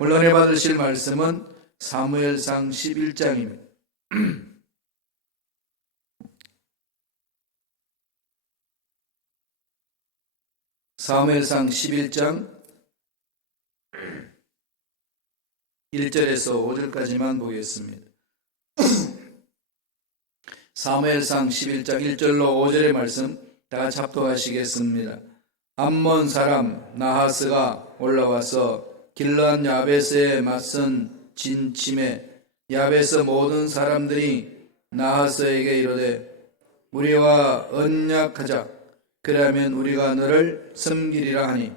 오늘 은혜 받으실 말씀은 사무엘상 11장입니다. 사무엘상 11장 1절에서 5절까지만 보겠습니다. 사무엘상 11장 1절로 5절의 말씀 다 같이 합독하시겠습니다. 암몬 사람 나하스가 올라와서 길르앗 야베스에 맞선 진침에 야베스 모든 사람들이 나하스에게 이르되 우리와 언약하자. 그러면 우리가 너를 섬기리라 하니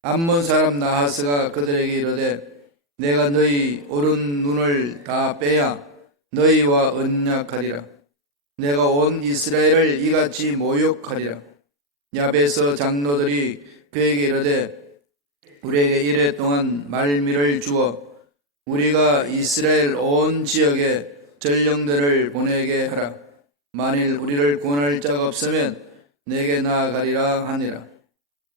암몬 사람 나하스가 그들에게 이르되 내가 너희 오른 눈을 다 빼야 너희와 언약하리라. 내가 온 이스라엘을 이같이 모욕하리라. 야베스 장로들이 그에게 이르되 우리에게 이래 동안 말미를 주어 우리가 이스라엘 온 지역에 전령들을 보내게 하라. 만일 우리를 구원할 자가 없으면 내게 나아가리라 하니라.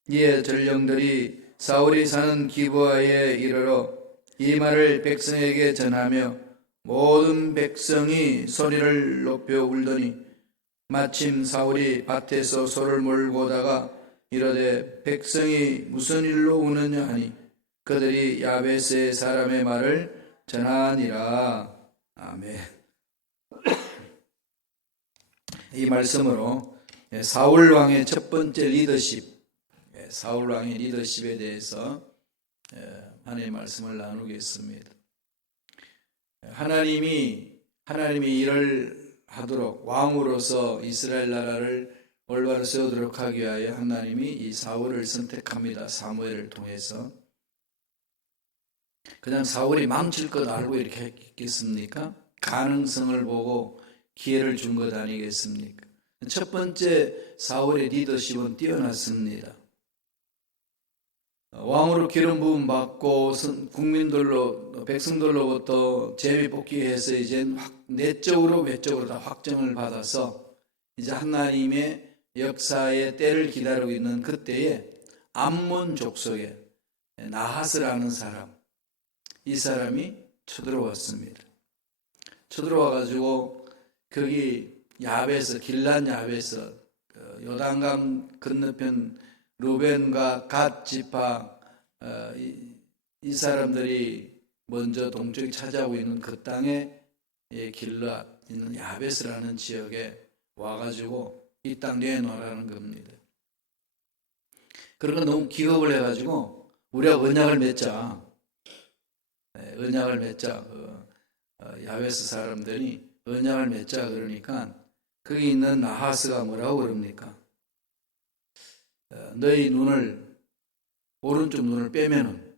이에 전령들이 사울이 사는 기브아에 이르러 이 말을 백성에게 전하며 모든 백성이 소리를 높여 울더니 마침 사울이 밭에서 소를 몰고 오다가 이르되 백성이 무슨 일로 우느냐 하니 그들이 야베스의 사람의 말을 전하니라. 아멘. 이 말씀으로 사울 왕의 첫 번째 리더십, 사울 왕의 리더십에 대해서 하나님의 말씀을 나누겠습니다. 하나님이 일을 하도록 왕으로서 이스라엘 나라를 올바로 세우도록 하기 위하여 하나님이 이 사울을 선택합니다. 사무엘을 통해서. 그냥 사울이 망칠 것 알고 이렇게 했겠습니까? 가능성을 보고 기회를 준 것 아니겠습니까? 첫 번째 사울의 리더십은 뛰어났습니다. 왕으로 기름 부음 받고 국민들로 백성들로부터 제비 복귀해서 이제 내적으로 외적으로 다 확정을 받아서 이제 하나님의 역사의 때를 기다리고 있는 그때에 암몬 족속에 나하스라는 사람, 이 사람이 쳐들어왔습니다. 쳐들어와 가지고 거기 야베스, 길르앗 야베스, 요단강 건너편 루벤과 갓 지파, 이 사람들이 먼저 동쪽에 차지하고 있는 그 땅에 길르앗 있는 야베스라는 지역에 와가지고 이 땅 내놓으라는 겁니다. 그러니까 너무 기겁을 해가지고 우리가 언약을 맺자. 언약을 맺자. 야베스 사람들이 언약을 맺자 그러니까 거기 있는 나하스가 뭐라고 그럽니까? 너희 눈을 오른쪽 눈을 빼면은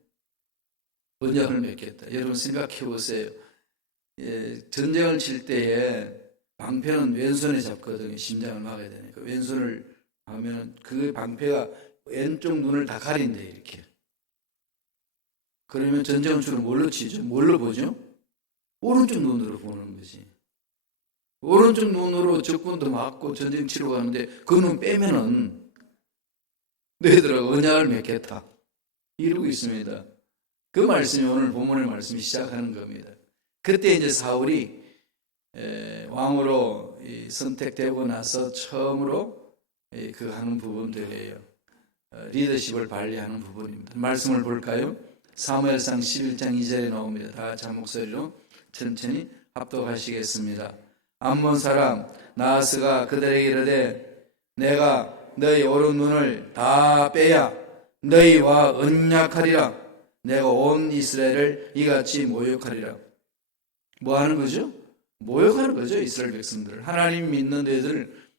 언약을 맺겠다. 여러분 생각해 보세요. 전쟁을 칠 때에 방패는 왼손에 잡거든요. 심장을 막아야 되니까 왼손을 하면은 그 방패가 왼쪽 눈을 다 가린대 이렇게. 그러면 전쟁을 주로 뭘로 치죠? 뭘로 보죠? 오른쪽 눈으로 보는 거지. 오른쪽 눈으로 적군도 막고 전쟁 치러 가는데 그 눈 빼면은 너희들하고 언약을 맺겠다 이러고 있습니다. 그 말씀이 오늘 본문의 말씀이 시작하는 겁니다. 그때 이제 사울이 왕으로 선택되고 나서 처음으로 그 하는 부분들이에요. 리더십을 발휘하는 부분입니다. 말씀을 볼까요? 사무엘상 11장 2절에 나옵니다. 다 같이 한 목소리로 천천히 합독하시겠습니다. 암몬 사람 나하스가 그들에게 이르되 내가 너희 오른 눈을 다 빼야 너희와 언약하리라. 내가 온 이스라엘을 이같이 모욕하리라. 뭐 하는 거죠? 모욕하는 거죠. 이스라엘 백성들을. 하나님 믿는 애들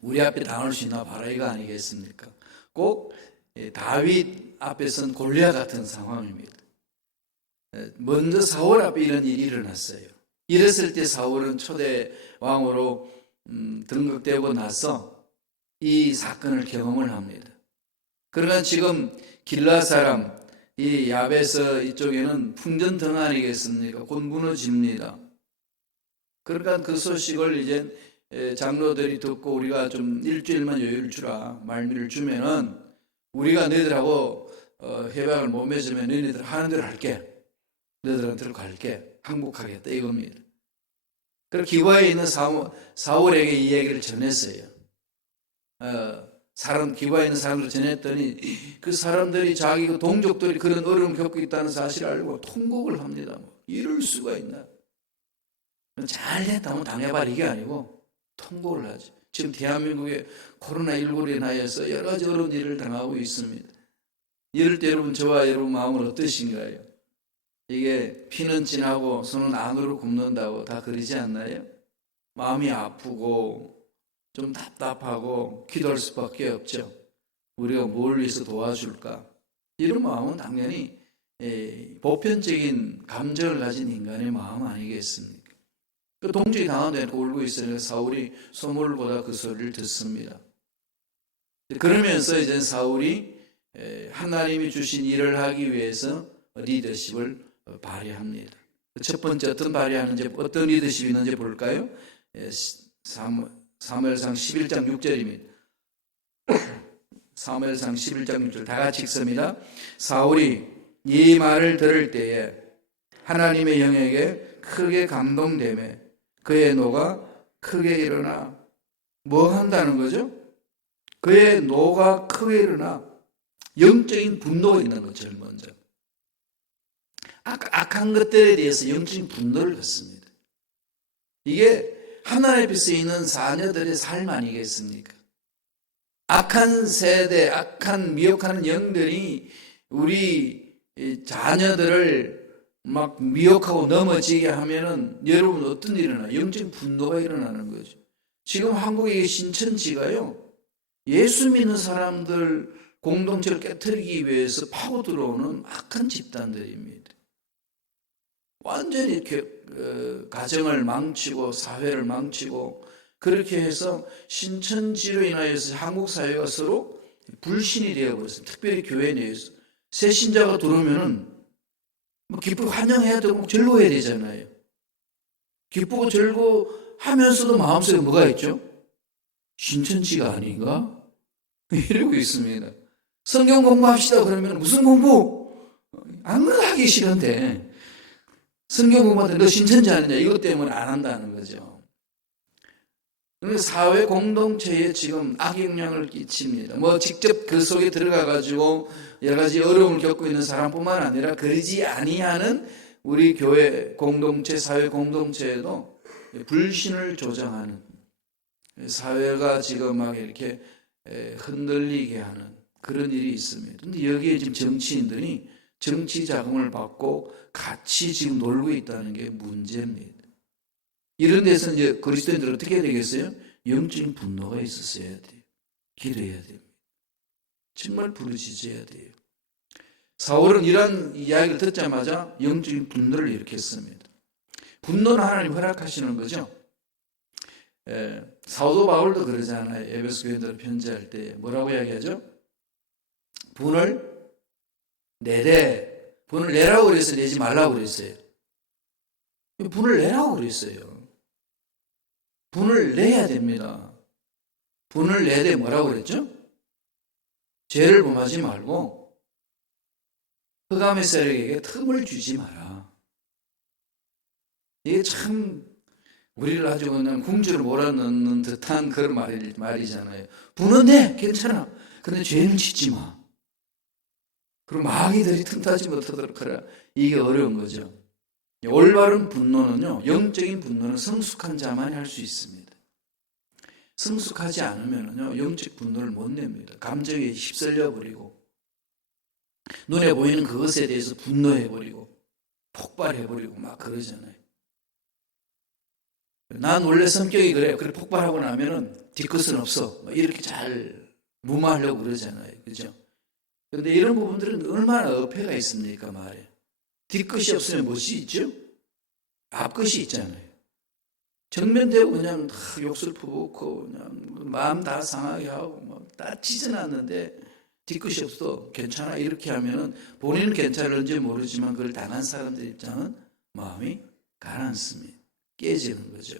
우리 앞에 당할 수 있나 봐라 이거 아니겠습니까? 꼭 다윗 앞에 선 골리앗 같은 상황입니다. 먼저 사울 앞에 이런 일이 일어났어요. 이랬을 때 사울은 초대 왕으로 등극되고 나서 이 사건을 경험을 합니다. 그러나 지금 길르앗 사람 이 야베스 이쪽에는 풍전등 아니겠습니까? 곧 무너집니다. 그러니까 그 소식을 이제 장로들이 듣고 우리가 좀 일주일만 여유를 주라 말미를 주면은 우리가 너희들하고 해방을 못 맺으면 너희들 하는 대로 할게. 너희들한테로 갈게. 항복하겠다 이겁니다. 그리고 기부하에 있는 사울에게 이 얘기를 전했어요. 기부하에 있는 사람들 전했더니 그 사람들이 자기 동족들이 그런 어려움을 겪고 있다는 사실을 알고 통곡을 합니다. 이럴 수가 있나? 잘됐다면 당해봐라 이게 아니고 통곡을 하죠. 지금 대한민국에 코로나19로 인하여서 여러 가지 어려운 일을 당하고 있습니다. 이럴 때 여러분 저와 여러분 마음은 어떠신가요? 이게 피는 진하고 손은 안으로 굽는다고 다 그러지 않나요? 마음이 아프고 좀 답답하고 기도할 수밖에 없죠. 우리가 뭘 위해서 도와줄까? 이런 마음은 당연히 보편적인 감정을 가진 인간의 마음 아니겠습니까? 그 동족이 당한 데는 울고 있으니까 사울이 소몰보다 그 소리를 듣습니다. 그러면서 이제 사울이 하나님이 주신 일을 하기 위해서 리더십을 발휘합니다. 첫 번째 어떤 리더십이 있는지 볼까요? 사무엘상 11장 6절입니다. 사무엘상 11장 6절 다 같이 읽습니다. 사울이 이 말을 들을 때에 하나님의 영에게 크게 감동되며 그의 노가 크게 일어나 뭐 한다는 거죠? 그의 노가 크게 일어나 영적인 분노가 있는 거죠. 먼저 악한 것들에 대해서 영적인 분노를 갖습니다. 이게 하나님 앞에 있는 자녀들의 삶 아니겠습니까? 악한 세대, 악한 미혹하는 영들이 우리 자녀들을 막 미혹하고 넘어지게 하면은 여러분 어떤 일이 일어나요? 영적인 분노가 일어나는 거죠. 지금 한국의 신천지가요, 예수 믿는 사람들 공동체를 깨트리기 위해서 파고 들어오는 악한 집단들입니다. 완전히 이렇게 가정을 망치고 사회를 망치고 그렇게 해서 신천지로 인하여서 한국 사회가 서로 불신이 되어버렸습니다. 특별히 교회 내에서 새 신자가 들어오면은 기쁘고 환영해야 되고 즐거워야 되잖아요. 기쁘고 즐거워하면서도 마음속에 뭐가 있죠? 신천지가 아닌가? 이러고 있습니다. 성경 공부합시다 그러면 무슨 공부? 아무나 하기 싫은데 성경 공부하는데 너 신천지 아니냐? 이것 때문에 안 한다는 거죠. 그러니까 사회 공동체에 지금 악영향을 끼칩니다. 직접 그 속에 들어가가지고 여러 가지 어려움을 겪고 있는 사람뿐만 아니라 그러지 아니하는 우리 교회 공동체, 사회 공동체에도 불신을 조장하는 사회가 지금 막 이렇게 흔들리게 하는 그런 일이 있습니다. 그런데 여기에 지금 정치인들이 정치 자금을 받고 같이 지금 놀고 있다는 게 문제입니다. 이런 데서 이제 그리스도인들은 어떻게 해야 되겠어요? 영적인 분노가 있었어야 돼요. 기도해야 됩니다. 정말 부르짖어야 돼요. 사울은 이런 이야기를 듣자마자 영적인 분노를 일으켰습니다. 분노는 하나님 허락하시는 거죠. 사도 바울도 그러잖아요. 에베소 교인들 편지할 때 뭐라고 이야기하죠? 분을 내래. 분을 내라고 그랬어요? 내지 말라고 그랬어요? 분을 내라고 그랬어요. 분을 내야 됩니다. 분을 내되 뭐라고 그랬죠? 죄를 범하지 말고 흑암의 세력에게 틈을 주지 마라. 이게 참 우리를 아주 그냥 궁지로 몰아넣는 듯한 그런 말이잖아요. 분은 내 괜찮아. 근데 죄는 짓지 마. 그리고 마귀들이 틈타지 못하도록 하라. 이게 어려운 거죠. 올바른 분노는요, 영적인 분노는 성숙한 자만이 할 수 있습니다. 성숙하지 않으면요, 영적 분노를 못 냅니다. 감정에 휩쓸려 버리고, 눈에 보이는 그것에 대해서 분노해 버리고, 폭발해 버리고 막 그러잖아요. 난 원래 성격이 그래요. 그래 폭발하고 나면은 뒤끝은 없어. 이렇게 잘 무마하려고 그러잖아요. 그죠? 그런데 이런 부분들은 얼마나 어폐가 있습니까, 말에. 뒤끝이 없으면 무엇이 있죠? 앞끝이 있잖아요. 정면대고 그냥 욕설 퍼붓고 그냥 마음 다 상하게 하고 다 찢어놨는데 뒤끝이 없어. 괜찮아. 이렇게 하면은 본인은 괜찮을지 모르지만 그걸 당한 사람들 입장은 마음이 가라앉습니다. 깨지는 거죠.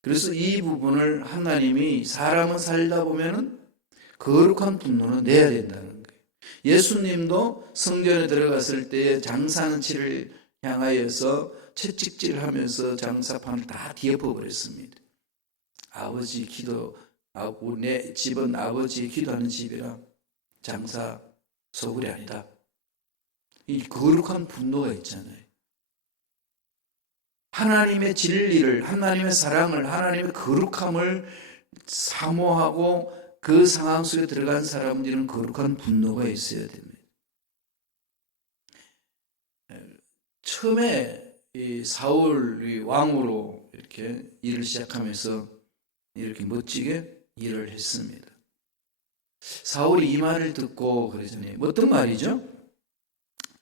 그래서 이 부분을 하나님이 사람은 살다 보면은 거룩한 분노는 내야 된다는 거예요. 예수님도 성전에 들어갔을 때에 장사는치를 향하여서 채찍질을 하면서 장사판을 다 뒤엎어 버렸습니다. 아버지 기도, 내 집은 아버지 기도하는 집이라 장사 소굴이 아니다. 이 거룩한 분노가 있잖아요. 하나님의 진리를, 하나님의 사랑을, 하나님의 거룩함을 사모하고 그 상황 속에 들어간 사람들은 거룩한 분노가 있어야 됩니다. 처음에 이 사울이 왕으로 이렇게 일을 시작하면서 이렇게 멋지게 일을 했습니다. 사울이 이 말을 듣고 그러잖아요. 어떤 말이죠?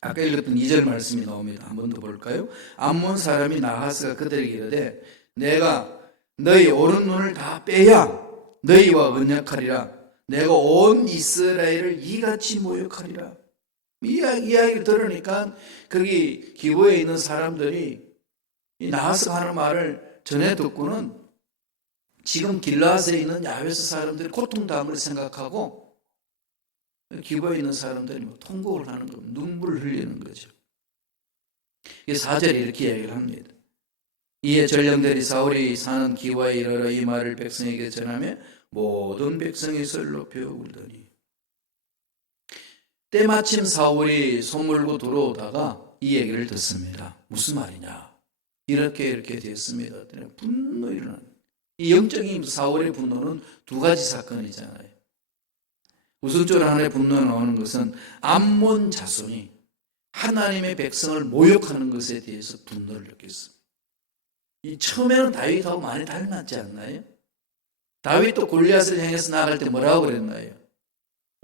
아까 읽었던 2절 말씀이 나옵니다. 한 번 더 볼까요? 암몬 사람이 나하스가 그들에게 이르되 내가 너희 오른 눈을 다 빼야 너희와 언약하리라. 내가 온 이스라엘을 이같이 모욕하리라. 이 이야기를 들으니까 거기 기브에 있는 사람들이 이 나하스가 하는 말을 전해 듣고는 지금 길라앗에 있는 야베스 사람들이 고통당한 걸 생각하고 기브에 있는 사람들이 통곡을 하는 거, 눈물을 흘리는 거죠. 4절에 이렇게 이야기를 합니다. 이에 전령들이 사울이 사는 기브아에 이르러 이 말을 백성에게 전하며 모든 백성이 소리를 높여 울더니 때마침 사울이 소물고 들어오다가 이 얘기를 듣습니다. 무슨 말이냐? 이렇게 됐습니다. 분노 일어나는. 이 영적인 사울의 분노는 두 가지 사건이잖아요. 우선적으로 하나의 분노가 나오는 것은 암몬 자손이 하나님의 백성을 모욕하는 것에 대해서 분노를 느꼈습니다. 이 처음에는 다윗하고 많이 닮았지 않나요? 다윗도 골리앗을 향해서 나갈 때 뭐라고 그랬나요?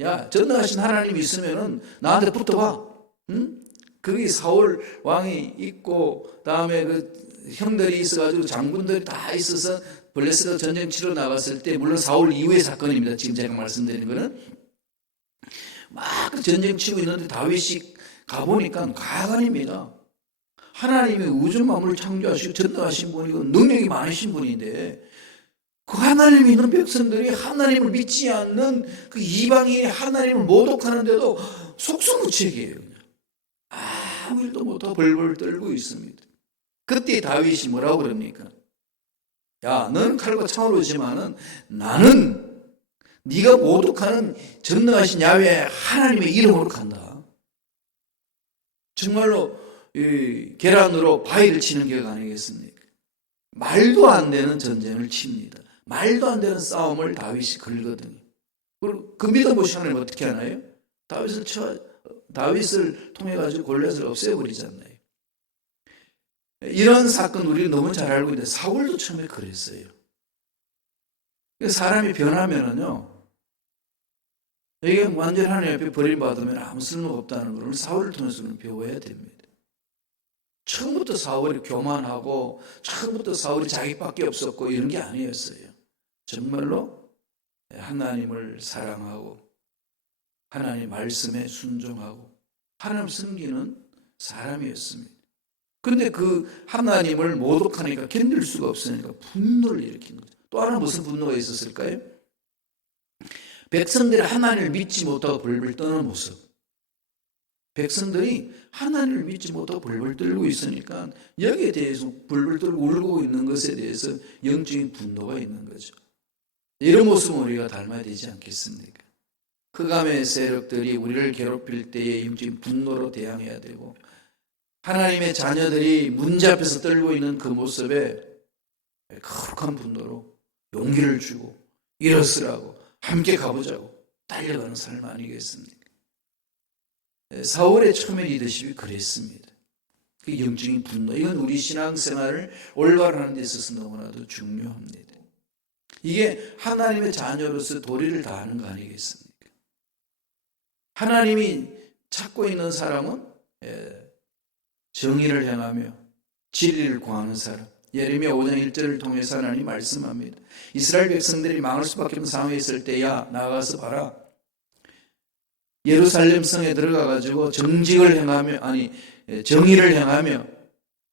야, 전능하신 하나님이 있으면은 나한테 붙어봐. 응? 거기 사울 왕이 있고 다음에 그 형들이 있어가지고 장군들이 다 있어서 블레셋과 전쟁 치러 나갔을 때, 물론 사울 이후의 사건입니다. 지금 제가 말씀드리는 거는 막 전쟁 치고 있는데 다윗이 가보니까 가관입니다. 하나님이 우주 만물을 창조하시고 전능하신 분이고 능력이 많으신 분인데 그 하나님 믿는 백성들이 하나님을 믿지 않는 그 이방인이 하나님을 모독하는데도 속수무책이에요. 아무 일도 못하고 벌벌 떨고 있습니다. 그때 다윗이 뭐라고 그럽니까? 야, 너는 칼과 창으로 오지만은 나는 네가 모독하는 전능하신 야훼 하나님의 이름으로 간다. 정말로 계란으로 바위를 치는 격 아니겠습니까? 말도 안 되는 전쟁을 칩니다. 말도 안 되는 싸움을 다윗이 걸거든요. 그리고 그 믿어보신 하나님 어떻게 하나요? 다윗을 통해 가지고 골리앗을 없애버리잖아요. 이런 사건 우리는 너무 잘 알고 있는데 사울도 처음에 그랬어요. 사람이 변하면은요, 이게 완전 하나님 앞에 버림받으면 아무 쓸모가 없다는 걸 사울을 통해서 배워야 됩니다. 처음부터 사울이 교만하고 처음부터 사울이 자기밖에 없었고 이런 게 아니었어요. 정말로 하나님을 사랑하고 하나님 말씀에 순종하고 하나님 섬기는 사람이었습니다. 그런데 그 하나님을 모독하니까 견딜 수가 없으니까 분노를 일으킨 거죠. 또 하나 무슨 분노가 있었을까요? 백성들이 하나님을 믿지 못하고 벌벌 떠는 모습. 백성들이 하나님을 믿지 못하고 벌벌 떨고 있으니까 여기에 대해서 벌벌 떨고 울고 있는 것에 대해서 영적인 분노가 있는 거죠. 이런 모습은 우리가 닮아야 되지 않겠습니까? 흑암의 세력들이 우리를 괴롭힐 때에 영적인 분노로 대항해야 되고, 하나님의 자녀들이 문제 앞에서 떨고 있는 그 모습에 거룩한 분노로 용기를 주고 일어서라고 함께 가보자고 달려가는 삶 아니겠습니까? 사울의 처음의 리더십이 그랬습니다. 그 영적인 분노, 이건 우리 신앙생활을 올바로 하는 데 있어서 너무나도 중요합니다. 이게 하나님의 자녀로서 도리를 다하는 거 아니겠습니까? 하나님이 찾고 있는 사람은 정의를 행하며 진리를 구하는 사람. 예레미야 5장 1절을 통해서 하나님이 말씀합니다. 이스라엘 백성들이 망할 수밖에 없는 상황에 있을 때, 야, 나가서 봐라. 예루살렘 성에 들어가가지고 정의를 행하며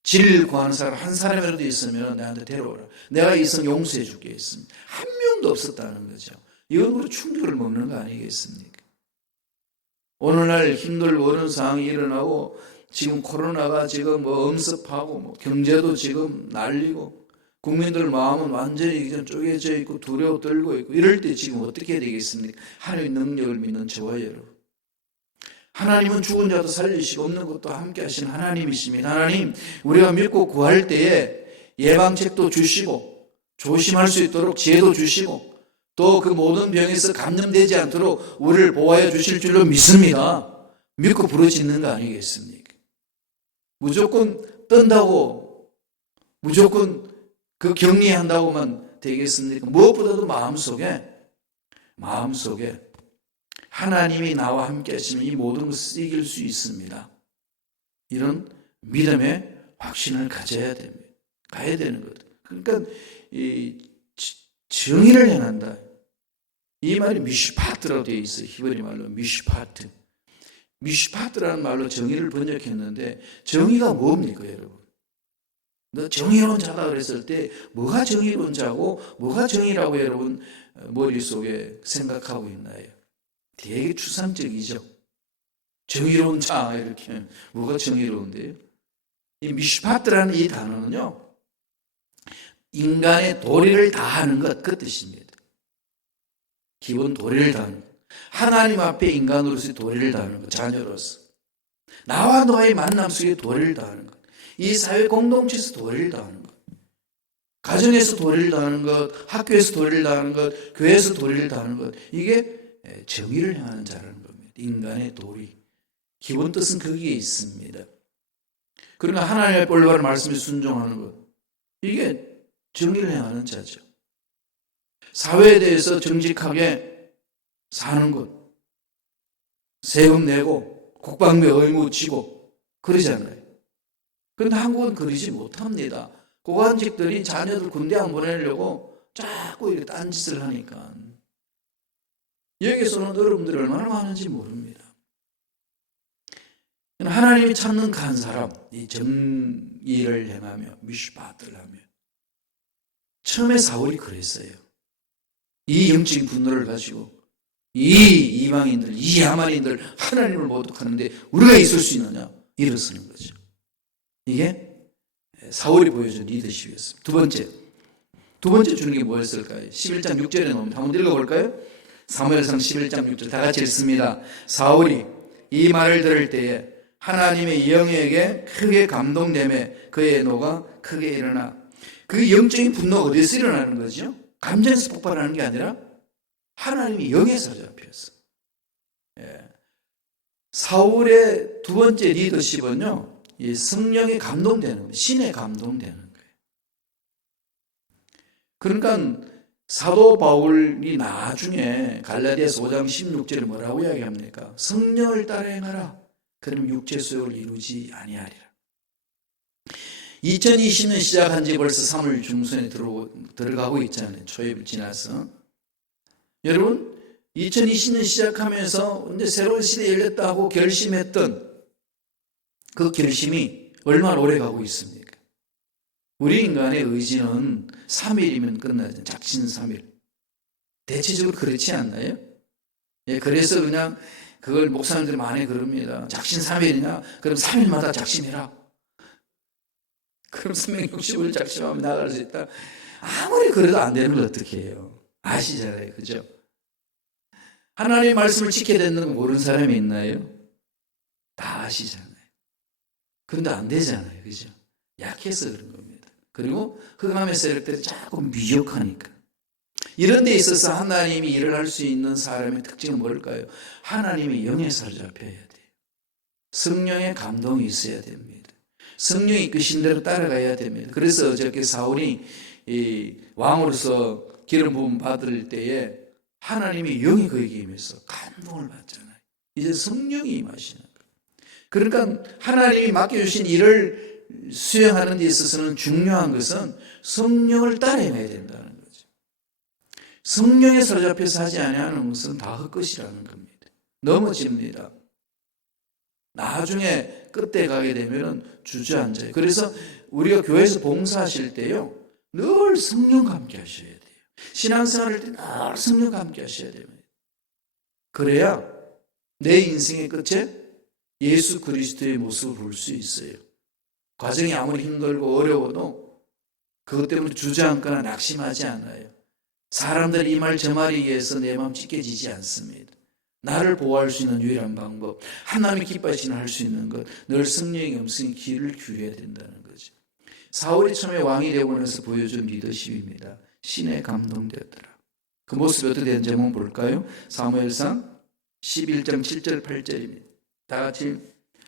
진리를 구하는 사람 한 사람이라도 있으면 내한테 데려오라. 내가 이 성 용서해 줄게 했습니다. 한 명도 없었다는 거죠. 이건 우리 충격을 먹는 거 아니겠습니까? 오늘날 힘들고 어려운 상황이 일어나고 지금 코로나가 지금 엄습하고 경제도 지금 난리고 국민들 마음은 완전히 쪼개져 있고 두려워 떨고 있고 이럴 때 지금 어떻게 해야 되겠습니까? 하나님의 능력을 믿는 저와 여러분. 하나님은 죽은 자도 살리시고 없는 것도 함께 하시는 하나님이십니다. 하나님, 우리가 믿고 구할 때에 예방책도 주시고 조심할 수 있도록 지혜도 주시고 또 그 모든 병에서 감염되지 않도록 우리를 보호해 주실 줄로 믿습니다. 믿고 부르짖는 거 아니겠습니까? 무조건 뜬다고 무조건 그 격리한다고만 되겠습니까? 무엇보다도 마음속에 하나님이 나와 함께 하시면 이 모든 것을 이길 수 있습니다. 이런 믿음의 확신을 가져야 됩니다. 가야 되는 거죠. 그러니까 이 정의를 행한다. 이 말이 미슈파트라고 되어 있어요. 히브리 말로 미슈파트. 미슈파트라는 말로 정의를 번역했는데 정의가 뭡니까, 여러분? 너 정의로운 자다 그랬을 때 뭐가 정의로운 자고 뭐가 정의라고 여러분 머릿속에 생각하고 있나요? 되게 추상적이죠. 정의로운 자 이렇게 뭐가 정의로운데요? 이 미슈파트라는 이 단어는요. 인간의 도리를 다하는 것 그 뜻입니다. 기본 도리를 다하는 것. 하나님 앞에 인간으로서의 도리를 다하는 것. 자녀로서. 나와 너의 만남 속에 도리를 다하는 것. 이 사회 공동체에서 도리를 다하는 것. 가정에서 도리를 다하는 것. 학교에서 도리를 다하는 것. 교회에서 도리를 다하는 것. 이게 정의를 행하는 자라는 겁니다. 인간의 도리. 기본 뜻은 거기에 있습니다. 그러나 하나님의 올바른 말씀에 순종하는 것. 이게 정의를 행하는 자죠. 사회에 대해서 정직하게 사는 것. 세금 내고 국방비 의무 지고 그러잖아요. 그런데 한국은 그러지 못합니다. 고관직들이 자녀들 군대 안 보내려고 자꾸 이렇게 딴짓을 하니까 여기서는 여러분들이 얼마나 많은지 모릅니다. 하나님이 찾는 간 사람, 이 정의를 행하며 미슈파트를 하며 처음에 사울이 그랬어요. 이 영적인 분노를 가지고 이 이방인들, 이 야만인들 하나님을 모독하는데 우리가 있을 수 있느냐? 일어서는 거죠. 이게 사울이 보여준 리더십이었습니다. 두 번째 주는 게 뭐였을까요? 11장 6절에 나옵니다. 한번 읽어볼까요? 사무엘상 11장 6절 다 같이 읽습니다. 사울이 이 말을 들을 때에 하나님의 영에게 크게 감동되며 그의 노가 크게 일어나. 그 영적인 분노가 어디서 일어나는 거죠? 감정에서 폭발하는 게 아니라 하나님의 영에 사로잡혔어. 사울의 두 번째 리더십은요, 이 성령에 감동되는 거예요. 신에 감동되는 거예요. 그러니까 사도 바울이 나중에 갈라디아서 5장 16절에 뭐라고 이야기합니까? 성령을 따라 행하라. 그럼 육체 소욕을 이루지 아니하리라. 2020년 시작한 지 벌써 3월 중순에 들어가고 있잖아요. 초입을 지나서. 여러분, 2020년 시작하면서 이제 새로운 시대에 열렸다고 결심했던 그 결심이 얼마나 오래 가고 있습니까? 우리 인간의 의지는 3일이면 끝나죠. 작심 3일. 대체적으로 그렇지 않나요? 예, 그래서 그냥 그걸 목사님들이 많이 그럽니다. 작심 3일이냐? 그럼 3일마다 작심해라. 그럼 365일 작심하면 나갈 수 있다. 아무리 그래도 안 되는 걸 어떻게 해요? 아시잖아요. 그죠? 하나님의 말씀을 지켜야 되는 거 모르는 사람이 있나요? 다 아시잖아요. 그런데 안 되잖아요. 그죠? 약해서 그런 겁니다. 그리고 흑암에서 이럴 때 자꾸 미혹하니까. 이런 데 있어서 하나님이 일을 할 수 있는 사람의 특징은 뭘까요? 하나님의 영에 사로잡혀야 돼요. 성령의 감동이 있어야 됩니다. 성령이 이끄신 대로 따라가야 됩니다. 그래서 어저께 사울이 이 왕으로서 기름 부음 받을 때에 하나님의 영이 그에게 임해서 감동을 받잖아요. 이제 성령이 임하시는 거예요. 그러니까 하나님이 맡겨주신 일을 수행하는 데 있어서는 중요한 것은 성령을 따라가야 된다는 거죠. 성령에 사로잡혀서 하지 아니하는 것은 다 헛것이라는 겁니다. 넘어집니다. 나중에 끝에 가게 되면 주저앉아요. 그래서 우리가 교회에서 봉사하실 때요, 늘 성령과 함께 하셔야 돼요. 신앙생활 할 때 늘 성령과 함께 하셔야 됩니다. 그래야 내 인생의 끝에 예수 그리스도의 모습을 볼 수 있어요. 과정이 아무리 힘들고 어려워도 그것 때문에 주저앉거나 낙심하지 않아요. 사람들이 이 말 저 말에 의해서 내 마음 찢겨지지 않습니다. 나를 보호할 수 있는 유일한 방법, 하나님이 기뻐하시는 할 수 있는 것, 늘 성령의 음성에 귀를 기울여야 된다는 거죠. 사울이 처음에 왕이 되고 나서 보여준 리더십입니다. 신에 감동되었더라. 그 모습이 어떻게 되는지 한번 볼까요? 사무엘상 11장 7절 8절입니다. 다 같이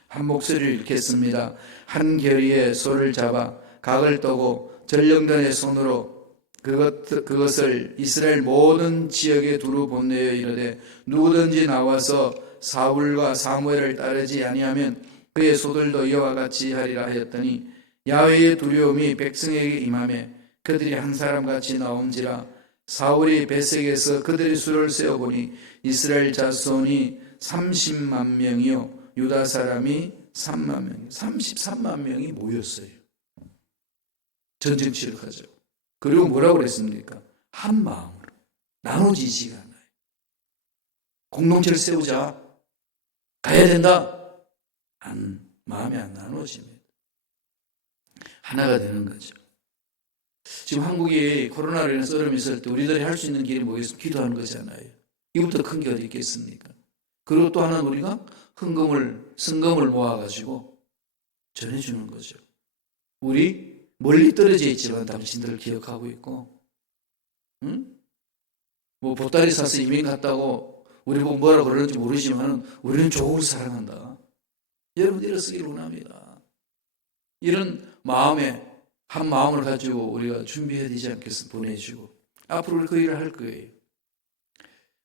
한 목소리를 읽겠습니다. 한 결의에 소를 잡아 각을 떠고 전령단의 손으로 그것을 이스라엘 모든 지역에 두루 보내어 이르되 누구든지 나와서 사울과 사무엘을 따르지 아니하면 그의 소들도 이와 같이 하리라 하였더니 야훼의 두려움이 백성에게 임하매 그들이 한 사람같이 나온지라. 사울이 벳색에서 그들의 수를 세어보니 이스라엘 자손이 30만 명이요 유다 사람이 3만 명, 33만 명이 모였어요. 전쟁 치러 가죠. 그리고 뭐라고 그랬습니까? 한 마음으로 나눠지지가 않아요. 공동체를 세우자, 가야 된다. 마음이 안 나눠집니다. 하나가 되는 거죠. 지금 한국이 코로나로 인해서 어려움이 있을 때 우리들이 할 수 있는 길이 뭐겠습니까? 기도하는 거잖아요. 이것보다 큰 게 어디 있겠습니까? 그리고 또 하나는 우리가 성금을 모아가지고 전해주는 거죠. 우리 멀리 떨어져 있지만 당신들을 기억하고 있고, 뭐 보따리 사서 이민 갔다고 우리 보고 뭐라 그러는지 모르지만 우리는 조국을 사랑한다. 여러분 일어서기를 원합니다. 이런 마음에 한 마음을 가지고 우리가 준비해야 되지 않겠습니까? 보내주고 앞으로 우리 그 일을 할 거예요.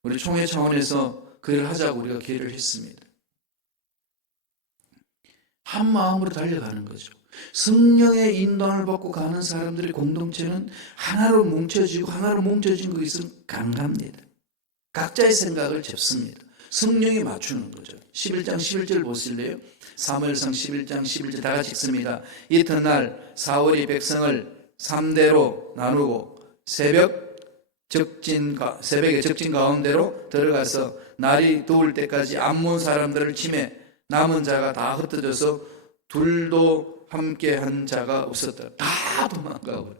우리 총회 차원에서 그 일을 하자고 우리가 기회를 했습니다. 한 마음으로 달려가는 거죠. 성령의 인도함을 받고 가는 사람들의 공동체는 하나로 뭉쳐지고 하나로 뭉쳐진 것은 가능합니다. 각자의 생각을 접습니다. 성령이 맞추는 거죠. 11장 11절 보실래요? 사무엘상 11장 11절 다 같이 읽습니다. 이튿날 사울이 백성을 3대로 나누고 새벽에 적진 가운데로 들어가서 날이 더울 때까지 암몬 사람들을 치매 남은 자가 다 흩어져서 둘도 함께 한 자가 없었다. 다 도망가버려.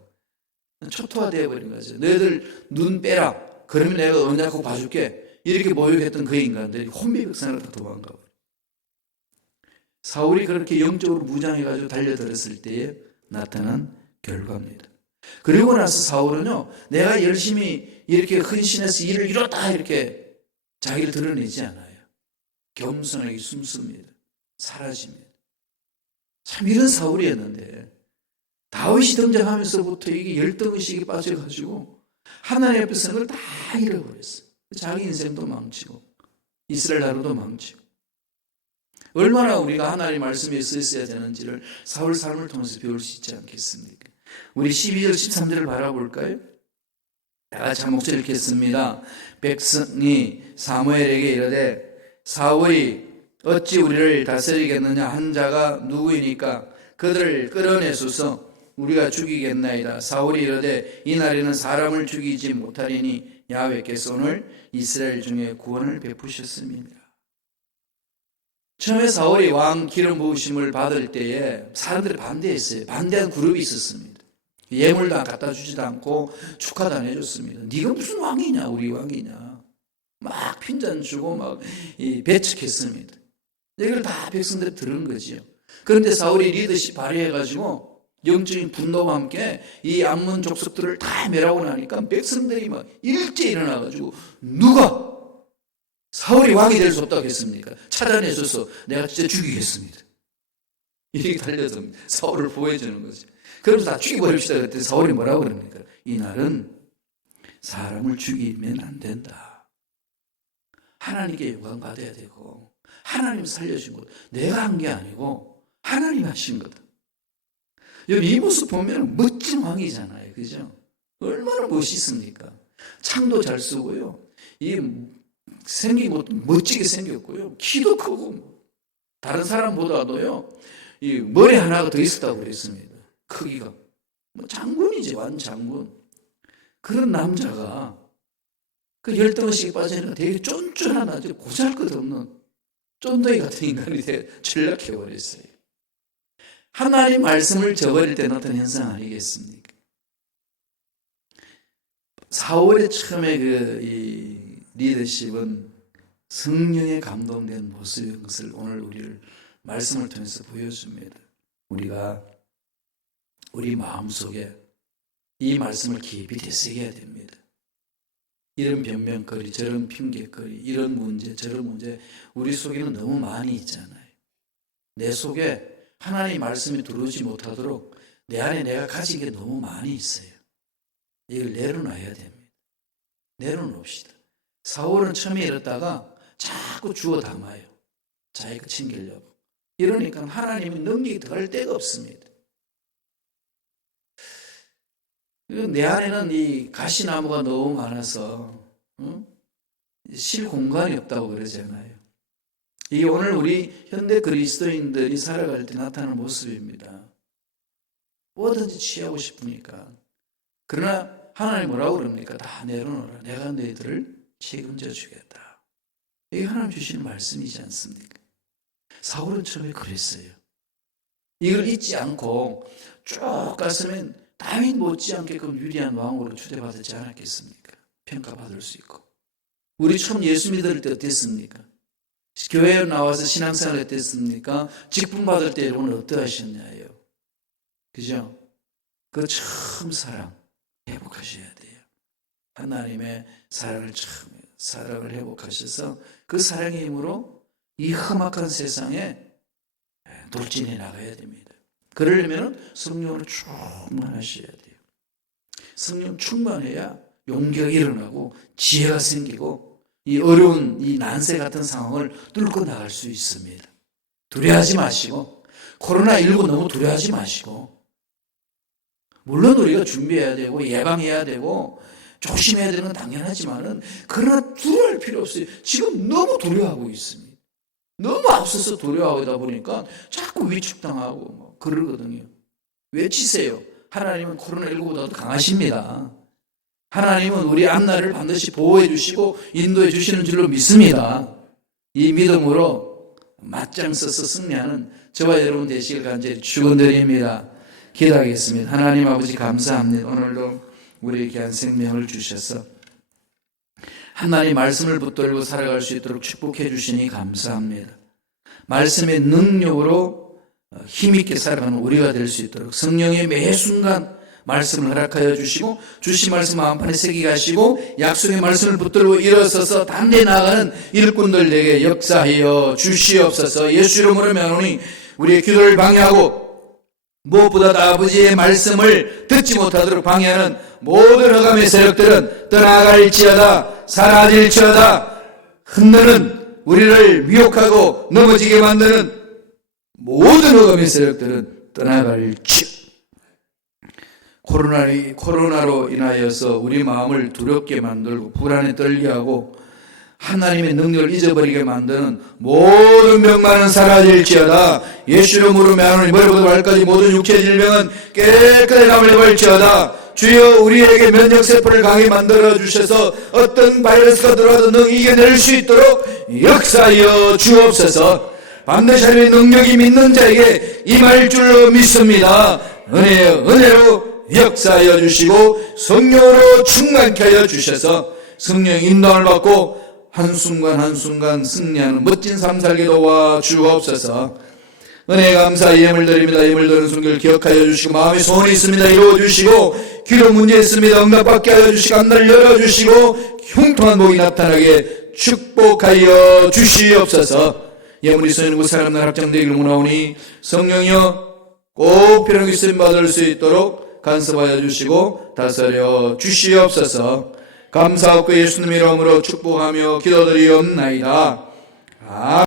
초토화되어 버린 거죠. 너희들 눈 빼라. 그러면 내가 언약하고 봐줄게. 이렇게 모욕했던 그 인간들이 혼비백산으로 다 도망가버려. 사울이 그렇게 영적으로 무장해가지고 달려들었을 때에 나타난 결과입니다. 그리고 나서 사울은요, 내가 열심히 이렇게 헌신해서 일을 이뤘다 이렇게 자기를 드러내지 않아요. 겸손하게 숨습니다. 사라집니다. 참 이런 사울이었는데 다윗이 등장하면서부터 이게 열등의식에 빠져가지고 하나님 앞에 선 걸 다 잃어버렸어요. 자기 인생도 망치고 이스라엘 나라도 망치고. 얼마나 우리가 하나님 말씀에 서 있어야 되는지를 사울 삶을 통해서 배울 수 있지 않겠습니까? 우리 12절 13절을 바라볼까요? 다 같이 한 목소리 읽겠습니다. 백성이 사무엘에게 이르되 사울이 어찌 우리를 다스리겠느냐 한 자가 누구이니까 그들을 끌어내소서 우리가 죽이겠나이다. 사울이 이르되 이날에는 사람을 죽이지 못하리니 야훼께서 오늘 이스라엘 중에 구원을 베푸셨습니다. 처음에 사울이 왕 기름 부으심을 받을 때에 사람들이 반대했어요. 반대한 그룹이 있었습니다. 예물도 갖다 주지도 않고 축하도 안 해줬습니다. 네가 무슨 왕이냐, 우리 왕이냐. 막 핀잔 주고 막 배척했습니다. 이걸 다 백성들이 들은 거지요. 그런데 사울이 리더십 발휘해가지고 영적인 분노와 함께 이 암몬 족속들을 다 멸하고 나니까 백성들이 막 일제히 일어나가지고 누가 사울이 왕이 될 수 없다고 했습니까? 찾아내셔서 내가 진짜 죽이겠습니다. 이렇게 달려서 사울을 보호해주는 거죠. 그러면서 다 죽여버립시다 그랬더니 사울이 뭐라고 그럽니까? 이날은 사람을 죽이면 안 된다. 하나님께 영광 받아야 되고 하나님 살려준 것 내가 한 게 아니고 하나님 하신 거다. 이 모습 보면 멋진 왕이잖아요. 그죠? 얼마나 멋있습니까? 창도 잘 쓰고요. 생긴 것도 멋지게 생겼고요. 키도 크고 다른 사람보다도요. 이 머리 하나가 더 있었다고 그랬습니다. 크기가. 장군이지, 완장군. 그런 남자가 그 열등의식에 빠지니까 되게 쫀쫀한 아주 고잘것없는 쫀득이 같은 인간이 전락해버렸어요. 하나님 말씀을 저버릴 때는 어떤 현상 아니겠습니까? 4월에 처음에 이 리더십은 성령에 감동된 모습인 것을 오늘 우리를 말씀을 통해서 보여줍니다. 우리가 우리 마음속에 이 말씀을 깊이 되새겨야 됩니다. 이런 변명거리, 저런 핑계거리, 이런 문제, 저런 문제 우리 속에는 너무 많이 있잖아요. 내 속에 하나님의 말씀이 들어오지 못하도록 내 안에 내가 가진 게 너무 많이 있어요. 이걸 내려놔야 됩니다. 내려놓읍시다. 사울은 처음에 이랬다가 자꾸 주워 담아요. 자기가 챙기려고. 이러니까 하나님의 능력이 들어갈 데가 없습니다. 내 안에는 이 가시나무가 너무 많아서 쉴 공간이 없다고 그러잖아요. 이게 오늘 우리 현대 그리스도인들이 살아갈 때 나타나는 모습입니다. 뭐든지 취하고 싶으니까. 그러나 하나님 뭐라고 그럽니까? 다 내려놓으라. 내가 너희들을 책임져 주겠다. 이게 하나님 주시는 말씀이지 않습니까? 사울은 처음에 그랬어요. 이걸 잊지 않고 쭉 갔으면 다윗 못지않게끔 유리한 왕으로 추대받지 않았겠습니까? 평가받을 수 있고. 우리 처음 예수 믿을 때 어땠습니까? 교회에 나와서 신앙생활 어땠습니까? 직분 받을 때 여러분 어떠하셨냐요? 그죠? 그 처음 사랑 회복하셔야 돼요. 하나님의 사랑을 회복하셔서 그 사랑의 힘으로 이 험악한 세상에 돌진해 나가야 됩니다. 그러려면 성령으로 충만하셔야 돼요. 성령 충만해야 용기가 일어나고 지혜가 생기고 이 어려운 이 난세 같은 상황을 뚫고 나갈 수 있습니다. 두려워하지 마시고 코로나19 너무 두려워하지 마시고 물론 우리가 준비해야 되고 예방해야 되고 조심해야 되는 건 당연하지만은 그러나 두려워할 필요 없어요. 지금 너무 두려워하고 있습니다. 너무 앞서서 두려워하다 보니까 자꾸 위축당하고 그러거든요. 외치세요. 하나님은 코로나19보다도 강하십니다. 하나님은 우리 앞날을 반드시 보호해 주시고 인도해 주시는 줄로 믿습니다. 이 믿음으로 맞짱 서서 승리하는 저와 여러분 되시길 간절히 축원드립니다. 기도하겠습니다. 하나님 아버지 감사합니다. 오늘도 우리에게 귀한 생명을 주셔서 하나님 말씀을 붙들고 살아갈 수 있도록 축복해 주시니 감사합니다. 말씀의 능력으로 힘있게 살아가는 우리가 될 수 있도록 성령의 매 순간 말씀을 허락하여 주시고 주신 말씀 마음판에 새기게 하시고 약속의 말씀을 붙들고 일어서서 담대히 나아가는 일꾼들에게 역사하여 주시옵소서. 예수 이름으로 명하노니 우리의 기도를 방해하고 무엇보다도 아버지의 말씀을 듣지 못하도록 방해하는 모든 흑암의 세력들은 떠나갈지어다 사라질지어다. 흔드는 우리를 미혹하고 넘어지게 만드는 모든 흑암의 세력들은 떠나갈지어다. 코로나로 인하여서 우리 마음을 두렵게 만들고 불안에 떨게 하고 하나님의 능력을 잊어버리게 만드는 모든 병만은 사라질지어다. 예수 이름으로 명하노니 머리부터 발까지 모든 육체 질병은 깨끗하게 가물려버릴지어다. 주여 우리에게 면역세포를 강하게 만들어 주셔서 어떤 바이러스가 들어와도 능히 이겨낼 수 있도록 역사하여 주옵소서. 반드시 하나님의 능력이 믿는 자에게 임할 줄로 믿습니다. 은혜로 역사하여 주시고 성령으로 충만케 하여 주셔서 성령의 인도함을 받고 한순간 한순간 승리하는 멋진 삶 살게 도와주옵소서. 은혜 감사 예물 드립니다. 예물 드리는 순간을 기억하여 주시고 마음에 소원이 있습니다. 이루어 주시고 기도 문제 있습니다. 응답받게 하여 주시고 앞날을 열어주시고 흉통한 복이 나타나게 축복하여 주시옵소서. 예물이 쏘이는 그 사람들 합장되기를 원하오니 성령이여 꼭 필요한 게 있으면 받을 수 있도록 간섭하여 주시고 다스려 주시옵소서. 감사하고 예수님 이름으로 축복하며 기도드리옵나이다. 아멘.